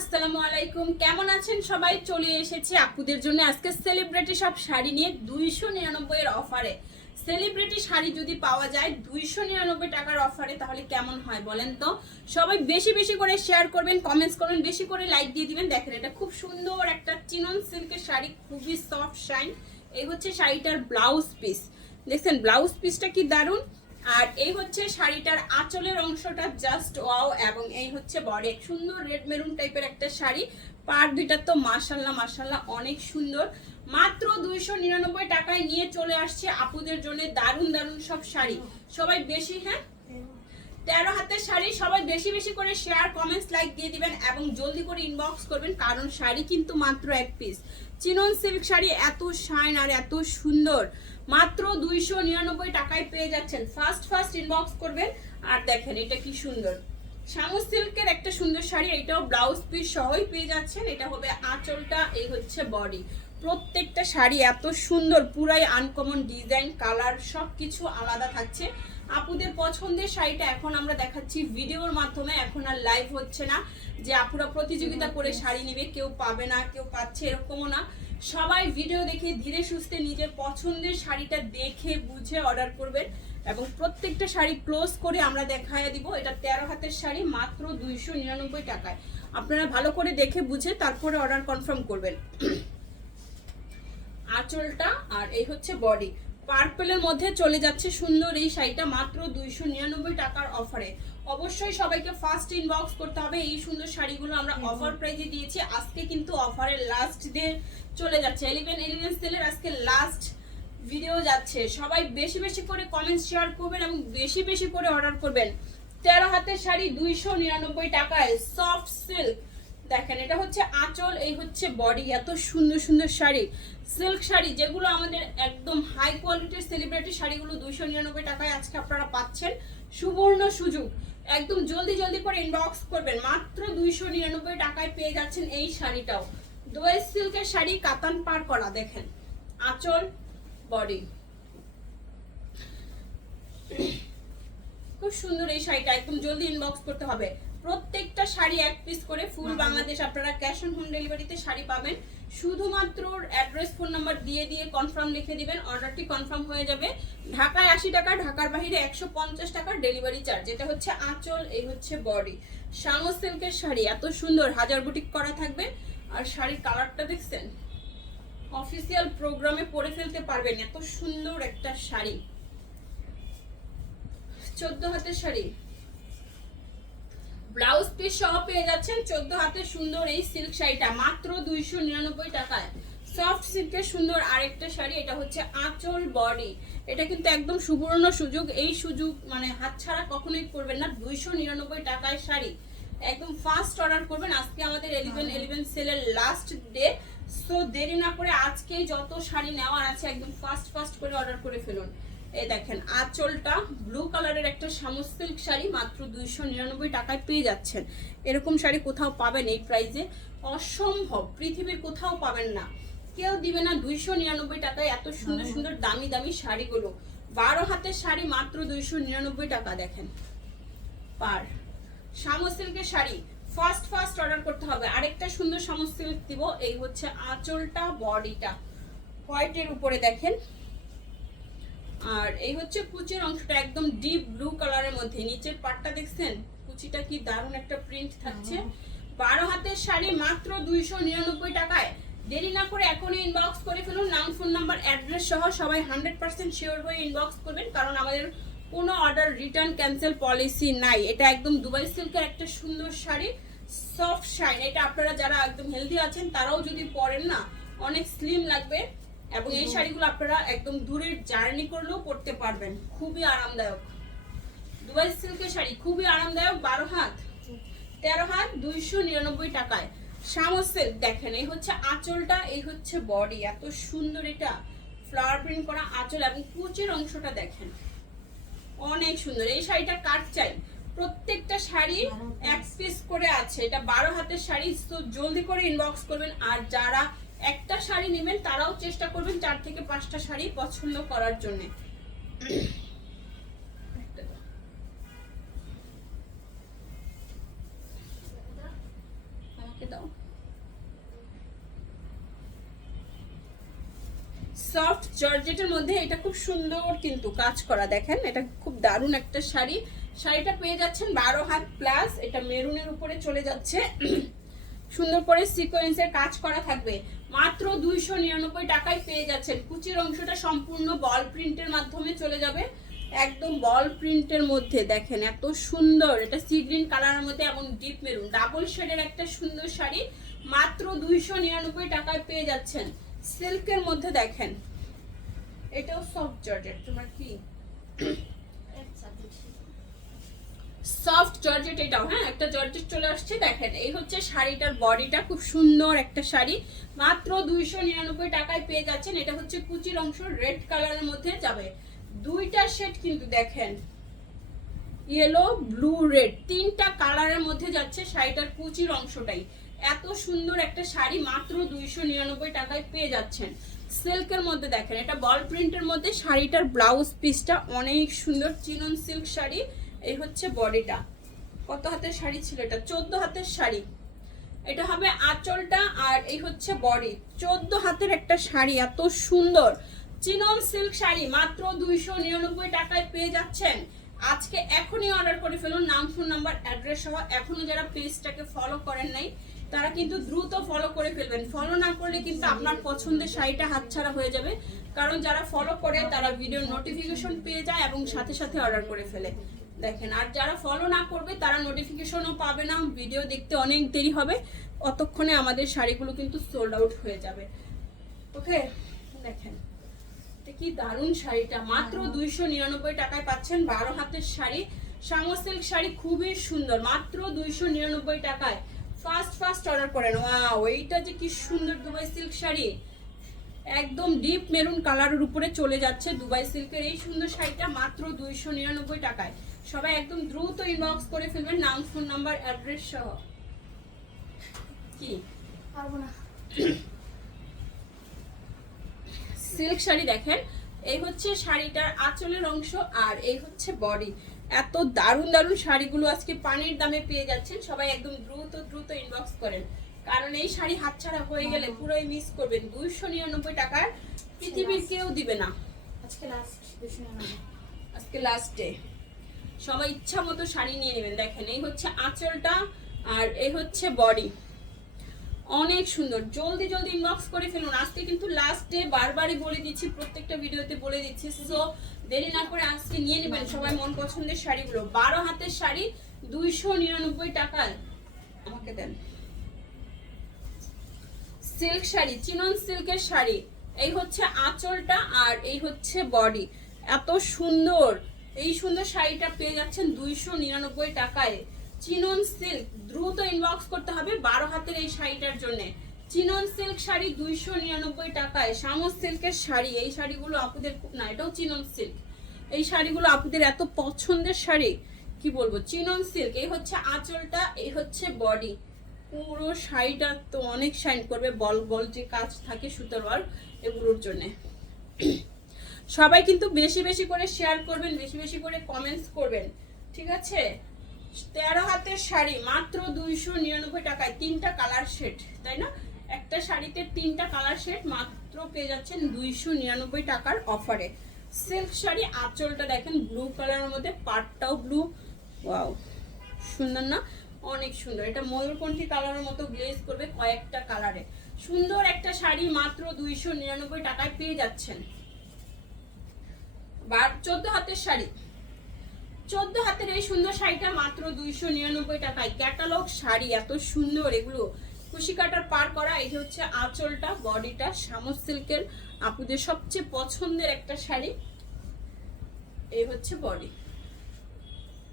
আসসালামু আলাইকুম, কেমন আছেন সবাই? চলে এসেছি আপুদের জন্য আজকে সেলিব্রিটি সব শাড়ি নিয়ে 299 এর অফারে। সেলিব্রিটি শাড়ি যদি পাওয়া যায় 299 টাকার অফারে তাহলে কেমন হয় বলেন তো? সবাই বেশি বেশি করে শেয়ার করবেন, কমেন্টস করবেন, বেশি করে লাইক দিয়ে দিবেন। দেখেন এটা খুব সুন্দর একটা চিনন সিল্কের শাড়ি, খুবই সফট শাইন। এই হচ্ছে শাড়িটার ব্লাউজ পিস, দেখছেন ব্লাউজ পিসটা কি দারুণ। আর এই হচ্ছে শাড়িটার আঁচলের অংশটা জাস্ট ওয়াও, এবং এই হচ্ছে বডি সুন্দর রেড মেরুন টাইপের একটা শাড়ি। পার দুইটা তো মাশাল্লাহ মাশাল্লাহ অনেক সুন্দর। মাত্র 299 টাকায় নিয়ে চলে আসছে আপুদের জন্য দারুণ দারুণ সব শাড়ি। সবাই বেশি 13 হাতের শাড়ি, সবাই বেশি বেশি করে শেয়ার কমেন্টস লাইক দিয়ে দিবেন এবং জলদি করে ইনবক্স করবেন, কারণ শাড়ি কিন্তু মাত্র এক পিস। চিনন সিল্ক শাড়ি এত শাইন আর এত সুন্দর, মাত্র 299 টাকায় পেয়ে যাচ্ছেন। ফার্স্ট ইনবক্স করবেন। আর দেখেন এটা কি সুন্দর শামু সিল্কের একটা সুন্দর শাড়ি, এটাও ব্লাউজ পিস সহই পেয়ে যাচ্ছেন। এটা হবে আঁচলটা, এই হচ্ছে বডি। প্রত্যেকটা শাড়ি এত সুন্দর, পুরাই আনকমন ডিজাইন, কালার সবকিছু আলাদা থাকছে। আপুদের পছন্দের শাড়িটা এখন আমরা দেখাচ্ছি ভিডিওর মাধ্যমে, এখন আর লাইভ হচ্ছে না যে আপুরা প্রতিযোগিতা করে শাড়ি নেবে, কেউ পাবে না কেউ পাচ্ছে এরকমও না। সবাই ভিডিও দেখে ধীরে সুস্থে নিজের পছন্দের শাড়িটা দেখে বুঝে অর্ডার করবেন, এবং প্রত্যেকটা শাড়ি ক্লোজ করে আমরা দেখায় দিব। এটা 13 হাতের শাড়ি, মাত্র 299 টাকায়। আপনারা ভালো করে দেখে বুঝে তারপরে অর্ডার কনফার্ম করবেন। আঁচলটা আর এই হচ্ছে বডি, পার্পলের মধ্যে চলে যাচ্ছে সুন্দর এই শাড়িটা, মাত্র 299 টাকার অফারে। অবশ্যই সবাইকে ফার্স্ট ইনবক্স করতে হবে। এই সুন্দর শাড়িগুলো আমরা অফার প্রাইজে দিয়েছি, আজকে কিন্তু অফারের লাস্ট ডে চলে যাচ্ছে। 11/11 সেলের আজকে লাস্ট ভিডিও যাচ্ছে। সবাই বেশি বেশি করে কমেন্ট শেয়ার করবেন এবং বেশি বেশি করে অর্ডার করবেন। 13 হাতের শাড়ি 299 টাকায়, সফট সিল্ক। দেখেন এটা হচ্ছে আঁচল, এই হচ্ছে বডি। এত সুন্দর সুন্দর শাড়ি, সিল্ক শাড়ি যেগুলো আমাদের একদম হাই কোয়ালিটির সেলিব্রিটি শাড়িগুলো 299 টাকায় আজকে আপনারা পাচ্ছেন। সুবর্ণ সুযোগ, একদম জলদি জলদি করে ইনবক্স করবেন। মাত্র 299 টাকায় পেয়ে যাচ্ছেন এই শাড়িটাও। দোয়েল সিল্কের শাড়ি, কাতান পার করা। দেখেন আঁচল, বডি, খুব সুন্দর এই শাড়িটা, একদম জলদি ইনবক্স করতে হবে। প্রত্যেকটা শাড়ি এক পিস করে, ফুল বাংলাদেশ আপনারা ক্যাশ অন হোম ডেলিভারিতে শাড়ি পাবেন। শুধুমাত্র অ্যাড্রেস ফোন নাম্বার দিয়ে দিয়ে কনফার্ম লিখে দিবেন, অর্ডারটি কনফার্ম হয়ে যাবে। ঢাকায় 80 টাকা, ঢাকার বাইরে 150 টাকার ডেলিভারি চার্জ। এটা হচ্ছে আঁচল, এই হচ্ছে বডি। শামু সিল্কের শাড়ি এত সুন্দর, হাজার বুটিক করা থাকবে। আর শাড়ির কালারটা দেখছেন, অফিসিয়াল প্রোগ্রামে পরে ফেলতে পারবেন, এত সুন্দর একটা শাড়ি। 14 হাতের শাড়ি, ব্লাউজ পিস সহ পেয়ে যাচ্ছেন 14 হাতের সুন্দর এই সিল্ক শাড়িটা, মাত্র 299 টাকায়। সফট সিল্কের সুন্দর আরেকটা শাড়ি, এটা হচ্ছে আঁচল, বডি। এটা কিন্তু একদম সুবর্ণ সুযোগ, এই সুযোগ মানে হাতছাড়া কখনোই করবেন না। 299 টাকায় শাড়ি, একদম ফাস্ট অর্ডার করবেন। আজকে আমাদের 11/11 সেলের লাস্ট ডে, সো দেরি না করে আজকেই যত শাড়ি নেওয়ার আছে একদম ফাস্ট করে অর্ডার করে ফেলুন। এই দেখেন আঁচলটা, ব্লু কালারের একটা শামু সিল্ক শাড়ি, মাত্র 299 টাকায় পেয়ে যাচ্ছেন। এরকম শাড়ি কোথাও পাবেন এই প্রাইসে? অসম্ভব, পৃথিবীর কোথাও পাবেন না, কেউ দিবে না 299 টাকায় এত সুন্দর সুন্দর দামি দামি শাড়িগুলো। 12 হাতের শাড়ি, মাত্র 299 টাকা। দেখেন পার শামু সিল্কের শাড়ি, ফার্স্ট অর্ডার করতে হবে। আরেকটা সুন্দর শামু সিল্ক দিব, এই হচ্ছে আঁচলটা, বডিটা হোয়াইটের উপরে দেখেন। আর এই হচ্ছে কুচির অংশটা, একদম ডিপ ব্লু কালারের মধ্যে। নিচের পাটটা দেখছেন, কুচিটা কি দারুণ একটা প্রিন্ট থাকছে। 12 হাতের শাড়ি, মাত্র 299 টাকায়। দেরি না করে এখনই ইনবক্স করে ফেলুন, নাম ফোন নাম্বার অ্যাড্রেস সহ। সবাই 100% শিওর হয়ে ইনবক্স করবেন, কারণ আমাদের কোনো অর্ডার রিটার্ন ক্যান্সেল পলিসি নাই। এটা একদম দুবাই সিল্কের একটা সুন্দর শাড়ি, সফট শাইন। এটা আপনারা যারা একদম হেলদি আছেন তারাও যদি পরেন না, অনেক স্লিম লাগবে। এবং এই শাড়িগুলো আপনারা একদম দূরের জার্নি করলেও পরতে পারবেন, খুবই আরামদায়ক। দুবাই সিল্কের শাড়ি খুবই আরামদায়ক। 12 হাত 13 হাত 299 টাকায় শামু সিল্ক। দেখেন এই হচ্ছে আঁচলটা, এই হচ্ছে বডি। এত সুন্দর এটা ফ্লাওয়ার প্রিন্ট করা আঁচল, এবং কুচির অংশটা দেখেন অনেক সুন্দর। এই শাড়িটা কাট চাই, প্রত্যেকটা শাড়ি এক পিস করে আছে। এটা 12 হাতের শাড়ি, তো জলদি করে ইনবক্স করবেন। আর যারা একটা শাড়ি নেবেন তারাও চেষ্টা করবেন 4 থেকে 5টা শাড়ি পছন্দ করার জন্য। আমাকে দাও। সফট জর্জেটের মধ্যে এটা খুব সুন্দর কিন্তু কাজ করা, দেখেন এটা খুব দারুণ একটা শাড়ি। শাড়িটা পেয়ে যাচ্ছেন 12 হাত প্লাস, এটা মেরুনের উপরে চলে যাচ্ছে, সুন্দর করে সিকোয়েন্সের কাজ করা থাকবে। মাত্র 299 টাকায় পেয়ে যাচ্ছেন। কুচির অংশটা সম্পূর্ণ বল প্রিন্টের মাধ্যমে চলে যাবে, একদম বল প্রিন্টের মধ্যে। দেখেন এত সুন্দর, এটা সি গ্রিন কালারের মধ্যে এবং ডিপ মেরুন ডাবল শেডের একটা সুন্দর শাড়ি মাত্র 299 টাকায় পেয়ে যাচ্ছেন। সিল্কের মধ্যে দেখেন, এটাও সফট জর্জেট। তোমার কি সফট জর্জেট এটাও, হ্যাঁ একটা জর্জেট চলে আসছে। দেখেন এই হচ্ছে শাড়িটার বডিটা, খুব সুন্দর একটা শাড়ি মাত্র 299 টাকায় পেয়ে যাচ্ছেন। এটা হচ্ছে কুচির অংশ, রেড কালারের মধ্যে যাবে, দুইটা শেড কিন্তু দেখেন, ইয়েলো ব্লু রেড, তিনটা কালারের মধ্যে যাচ্ছে শাড়িটার কুচির অংশটাই। এত সুন্দর একটা শাড়ি মাত্র 299 টাকায় পেয়ে যাচ্ছেন। সিল্কের মধ্যে দেখেন, এটা বল প্রিন্টের মধ্যে শাড়িটার ব্লাউজ পিসটা অনেক সুন্দর, চিনন সিল্ক শাড়ি। এই হচ্ছে বডিটা। কত হাতের শাড়ি ছিল এটা? 14 হাতের শাড়ি। এটা হবে আঁচলটা, আর এই হচ্ছে বডি। 14 হাতের একটা শাড়ি, এত সুন্দর চিনন সিল্ক শাড়ি মাত্র 299 টাকায় পেয়ে যাচ্ছেন। আজকে এখনই অর্ডার করে ফেলুন, নাম, ফোন নাম্বার, অ্যাড্রেস সহ। এখনো যারা পেজটাকে ফলো করেন নাই তারা কিন্তু দ্রুত ফলো করে ফেলবেন। ফলো না করলে কিন্তু আপনার পছন্দের শাড়িটা হাতছাড়া হয়ে যাবে, কারণ যারা ফলো করে তারা ভিডিওর নোটিফিকেশন পেয়ে যায় এবং সাথে সাথে অর্ডার করে ফেলে। দেখেন, আর যারা ফলো না করবে তারা নোটিফিকেশনও পাবে না, ভিডিও দেখতে অনেক দেরি হবে, অতক্ষণে আমাদের শাড়িগুলো কিন্তু সোল্ড আউট হয়ে যাবে। ওকে, দেখেন কি দারুণ শাড়িটা মাত্র 299 টাকায় পাচ্ছেন। 12 হাতের শাড়ি, সামো সিল্ক শাড়ি, খুবই সুন্দর মাত্র 299 টাকায়। ফার্স্ট অর্ডার করেন। ওয়াও, এইটা যে কি সুন্দর দুবাই সিল্ক শাড়ি, একদম ডিপ মেরুন কালারের উপরে চলে যাচ্ছে দুবাই সিল্কের এই সুন্দর শাড়িটা মাত্র 299 টাকায়। সবাই একদম দ্রুত ইনবক্স করে ফেলবেন, নাম, ফোন নাম্বার, অ্যাড্রেস সহ। কি পারবো না। সিল্ক শাড়ি দেখেন, এই হচ্ছে শাড়িটার আঁচলের অংশ, আর এই হচ্ছে বডি। এত দারুণ দারুণ শাড়িগুলো আজকে পানির দামে পেয়ে যাচ্ছেন। সবাই একদম দ্রুত ইনবক্স করেন, কারণ এই শাড়ি হাতছাড়া হয়ে গেলে পুরোই মিস করবেন। 299 টাকার পৃথিবীর কেউ দিবে না। আজকে লাস্ট ডে, সবাই ইচ্ছা মতো শাড়ি নিয়ে নেবেন। দেখেন এই হচ্ছে আঁচলটা, আর এই হচ্ছে বডি, অনেক সুন্দর। জলদি ইনবক্স করে ফেলুন, আজকে কিন্তু লাস্ট ডে, বারবারই বলে দিচ্ছি, প্রত্যেকটা ভিডিওতে বলে দিচ্ছি। সো দেরি না করে আজকে নিয়ে নেবেন সবাই মন পছন্দের শাড়িগুলো। 12 হাতের শাড়ি 299 টাকায় আমাকে দেন। সিল্ক শাড়ি, চিনন সিল্কের শাড়ি, এই হচ্ছে আঁচলটা, আর এই হচ্ছে বডি। এত সুন্দর, এই সুন্দর শাড়িটা পেয়ে যাচ্ছেন 299 টাকায়। চিনন সিল্ক, দ্রুত ইনবক্স করতে হবে 12 হাতের এই শাড়িটার জন্য। চিনন সিল্ক শাড়ি 299 টাকায়। সামো সিল্কের শাড়ি, এই শাড়িগুলো আপুদের, না এটাও চিনন সিল্ক, এই শাড়িগুলো আপুদের এত পছন্দের শাড়ি, কি বলবো। চিনন সিল্ক, এই হচ্ছে আঁচলটা, এই হচ্ছে বডি। পুরো শাড়িটা তো অনেক শাইন করবে, বল যে কাজ থাকে সুতোর ওয়ার্ক, এগুলোর জন্য। সবাই কিন্তু বেশি করে শেয়ার করবেন, বেশি করে কমেন্টস করবেন, ঠিক আছে। 13 হাতের শাড়ি মাত্র 299 টাকায়, 3টা কালার সেট, তাই না? একটা শাড়িতে 3টা কালার সেট মাত্র পেয়ে যাচ্ছেন 299 টাকার অফারে। সিল্ক শাড়ি, আঁচলটা দেখেন ব্লু কালারের মধ্যে, পাটটাও ব্লু। ওয়াও, সুন্দর না? অনেক সুন্দর। এটা ময়ূরকণ্ঠী কালারের মতো গ্লেজ করবে কয়েকটা কালারে। সুন্দর একটা শাড়ি মাত্র 299 টাকায় পেয়ে যাচ্ছেন। 14 হাতের শাড়ি, 14 হাতের এই সুন্দর শাড়িটা মাত্র 299 টাকায়। ক্যাটালগ শাড়ি, এত সুন্দর এগুলো, কুশি কাটার পার করা। এই হচ্ছে আঁচলটা, বডিটা সামো সিল্কের, আপুদের সবচেয়ে পছন্দের একটা শাড়ি। এই হচ্ছে বডি,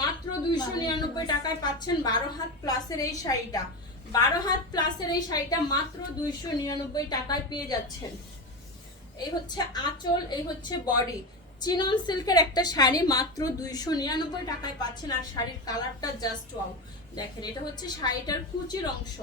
মাত্র 299 টাকায় পাচ্ছেন 12 হাত প্লাসের এই শাড়িটা। 12 হাত প্লাসের এই শাড়িটা মাত্র 299 টাকায় পেয়ে যাচ্ছেন। এই হচ্ছে আঁচল, এই হচ্ছে বডি। চিনন সিল্কের একটা শাড়ি মাত্র 299 টাকায় পাচ্ছেন, আর শাড়ির কালারটা জাস্ট ওয়াও। দেখেন এটা হচ্ছে শাড়িটার কুচির অংশ,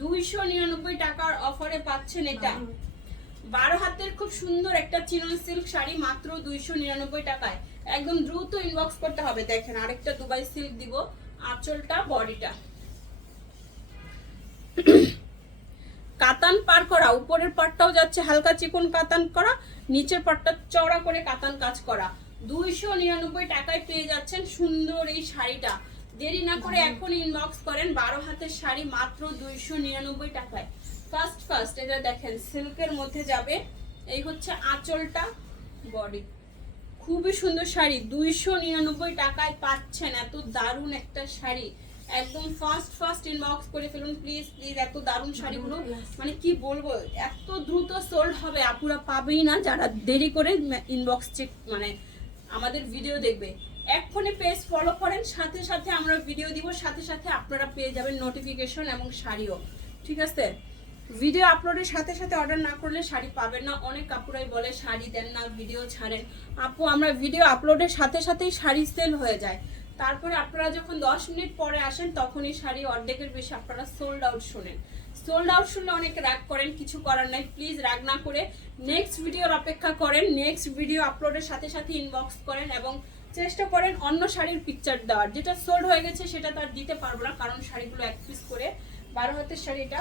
299 টাকার অফারে পাচ্ছেন এটা। 12 হাতের খুব সুন্দর একটা চিনন সিল্ক শাড়ি মাত্র 299 টাকায়। একদম দ্রুত ইনবক্স করতে হবে। দেখেন আরেকটা দুবাই সিল্ক দিব, আঁচলটা, বডিটা। উপরের পাটটাও যাচ্ছে হালকা চিকন কাতান করা, নিচের পাটটা চওড়া করে কাতান কাজ করা। 299 টাকায় পেয়ে যাচ্ছেন সুন্দর এই শাড়িটা। দেরি না করে এখন ইনবক্স করেন। 12 হাতের শাড়ি মাত্র 299 টাকায়। ফার্স্ট এটা দেখেন সিল্কের মধ্যে যাবে, এই হচ্ছে আঁচলটা, বডি। খুবই সুন্দর শাড়ি, 299 টাকায় পাচ্ছেন এত দারুণ একটা শাড়ি। একদম ফার্স্ট ইনবক্স করে ফেলুন প্লিজ। এত দারুণ শাড়িগুলো মানে কি বলবো, এত দ্রুত সোল্ড হবে, আপুরা পাবেই না যারা দেরি করে ইনবক্স চেক মানে আমাদের ভিডিও দেখবে। এক্ষুনি পেজ ফলো করেন, সাথে সাথে আমরা ভিডিও দিব, সাথে সাথে আপনারা পেয়ে যাবেন নোটিফিকেশন এবং শাড়িও। ঠিক আছে, ভিডিও আপলোডের সাথে সাথে অর্ডার না করলে শাড়ি পাবেন না। অনেক কাপড়াই বলে শাড়ি দেন না, ভিডিও ছাড়েন। আপু আমরা ভিডিও আপলোডের সাথে সাথেই শাড়ি সেল হয়ে যায়, তারপরে আপনারা যখন 10 মিনিট পরে আসেন তখনই শাড়ি অর্ধেকের বেশি আপনারা সোল্ড আউট শোনেন। সোল্ড আউট শুনলে অনেকে রাগ করেন, কিছু করার নাই। প্লিজ রাগ না করে নেক্সট ভিডিওর অপেক্ষা করেন। নেক্সট ভিডিও আপলোডের সাথে সাথে ইনবক্স করেন এবং চেষ্টা করেন অন্য শাড়ির পিকচার দেওয়ার। যেটা সোল্ড হয়ে গেছে সেটা তার দিতে পারবো না, কারণ শাড়িগুলো এক পিস করে। 12 হাতের শাড়িটা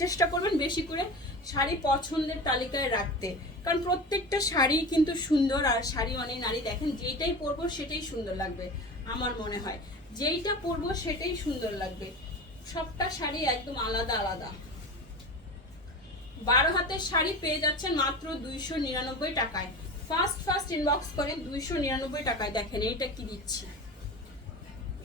চেষ্টা করবেন বেশি করে শাড়ি পছন্দের তালিকায় রাখতে, কারণ প্রত্যেকটা শাড়ি কিন্তু সুন্দর। আর শাড়ি অনেক নারী দেখেন যেইটাই পরবো সেটাই সুন্দর লাগবে, আমার মনে হয় যেইটা পরবো সেটাই সুন্দর লাগবে। সবটা শাড়ি একদম আলাদা আলাদা। 12 হাতের শাড়ি পেয়ে যাচ্ছেন মাত্র 299 টাকায়। ফার্স্ট ইনবক্স করেন 299 টাকায়। দেখেন এইটা কি দিচ্ছি,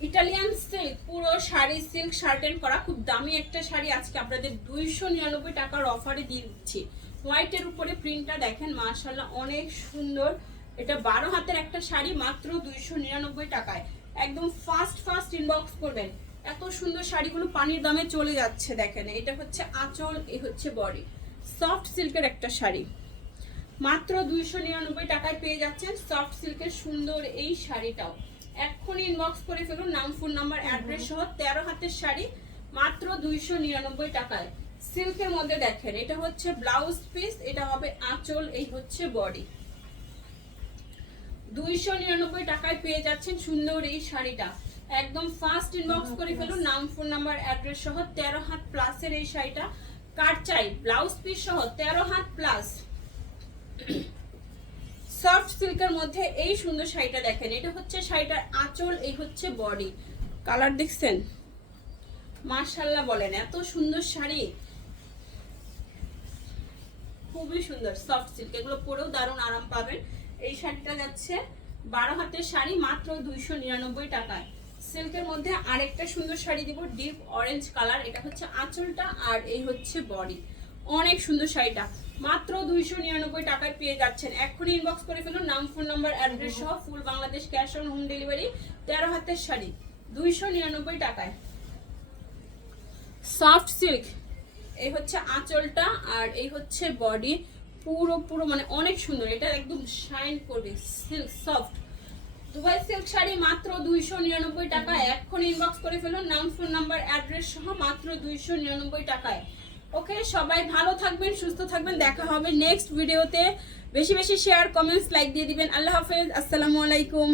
ইটালিয়ান সিল্ক, পুরো শাড়ি সিল্ক শার্টেন করা, খুব দামি একটা শাড়ি আজকে আপনাদের 299 টাকার অফারে দিয়ে দিচ্ছি। হোয়াইটের উপরে প্রিন্টটা দেখেন মাশাআল্লাহ অনেক সুন্দর। এটা 12 হাতের একটা শাড়ি মাত্র 299 টাকায়। একদম ফার্স্ট ইনবক্স করবেন। এত সুন্দর শাড়িগুলো পানির দামে চলে যাচ্ছে। দেখেন এটা হচ্ছে আঁচল, এই হচ্ছে বডি। সফট সিল্কের একটা শাড়ি মাত্র 299 টাকায় পেয়ে যাচ্ছেন সফট সিল্কের সুন্দর এই শাড়িটাও। এক্ষুনি ইনবক্স করে ফেলুন নাম, ফোন নাম্বার, অ্যাড্রেস সহ। 13 হাতের শাড়ি মাত্র 299 টাকায়। সিল্কের মধ্যে দেখেন এটা হচ্ছে ব্লাউজ পিস, এটা হবে আঁচল, এই হচ্ছে বডি। 299 টাকায় পেয়ে যাচ্ছেন সুন্দর এই শাড়িটা। একদম ফার্স্ট ইনবক্স করে ফেলুন নাম, ফোন নাম্বার, অ্যাড্রেস সহ। 13 হাত প্লাসের এই শাড়িটা কাট চাই, ব্লাউজ পিস সহ 13 হাত প্লাস। সফট সিল্কের মধ্যে এই সুন্দর শাড়িটা দেখেন, এটা হচ্ছে শাড়িটার আঁচল, এই হচ্ছে বডি। কালার দেখছেন মাশাআল্লাহ বলেন, এত সুন্দর শাড়ি, খুবই সুন্দর সফট সিল্ক। এগুলো পরেও দারুণ আরাম পাবেন। এই শাড়িটা যাচ্ছে 12 হাতের শাড়ি মাত্র 299 টাকায়। সিল্কের মধ্যে আরেকটা সুন্দর শাড়ি দিব, ডিপ অরেঞ্জ কালার। এটা হচ্ছে আঁচলটা আর এই হচ্ছে বডি। অনেক সুন্দর শাড়িটা মাত্র 299 টাকায় পেয়ে যাচ্ছেন। এখনই ইনবক্স করে ফেলুন নাম, ফোন নাম্বার, অ্যাড্রেস সহ। Full Bangladesh cash on home delivery. 13 হাতের শাড়ি 299 টাকায়। সফট সিল্ক, এই হচ্ছে আঁচলটা আর এই হচ্ছে বডি। পুরো মানে অনেক সুন্দর, এটা একদম শাইন করবে। Silk soft Dubai silk sari মাত্র 299 টাকায়। এখন ইনবক্স করে ফেলুন নাম, ফোন নাম্বার, অ্যাড্রেস সহ মাত্র 299 টাকায়। ওকে, সবাই ভালো থাকবেন, সুস্থ থাকবেন। দেখা হবে নেক্সট ভিডিওতে। বেশি বেশি শেয়ার, কমেন্টস, লাইক দিয়ে দিবেন। আল্লাহ হাফেজ, আসসালামু আলাইকুম।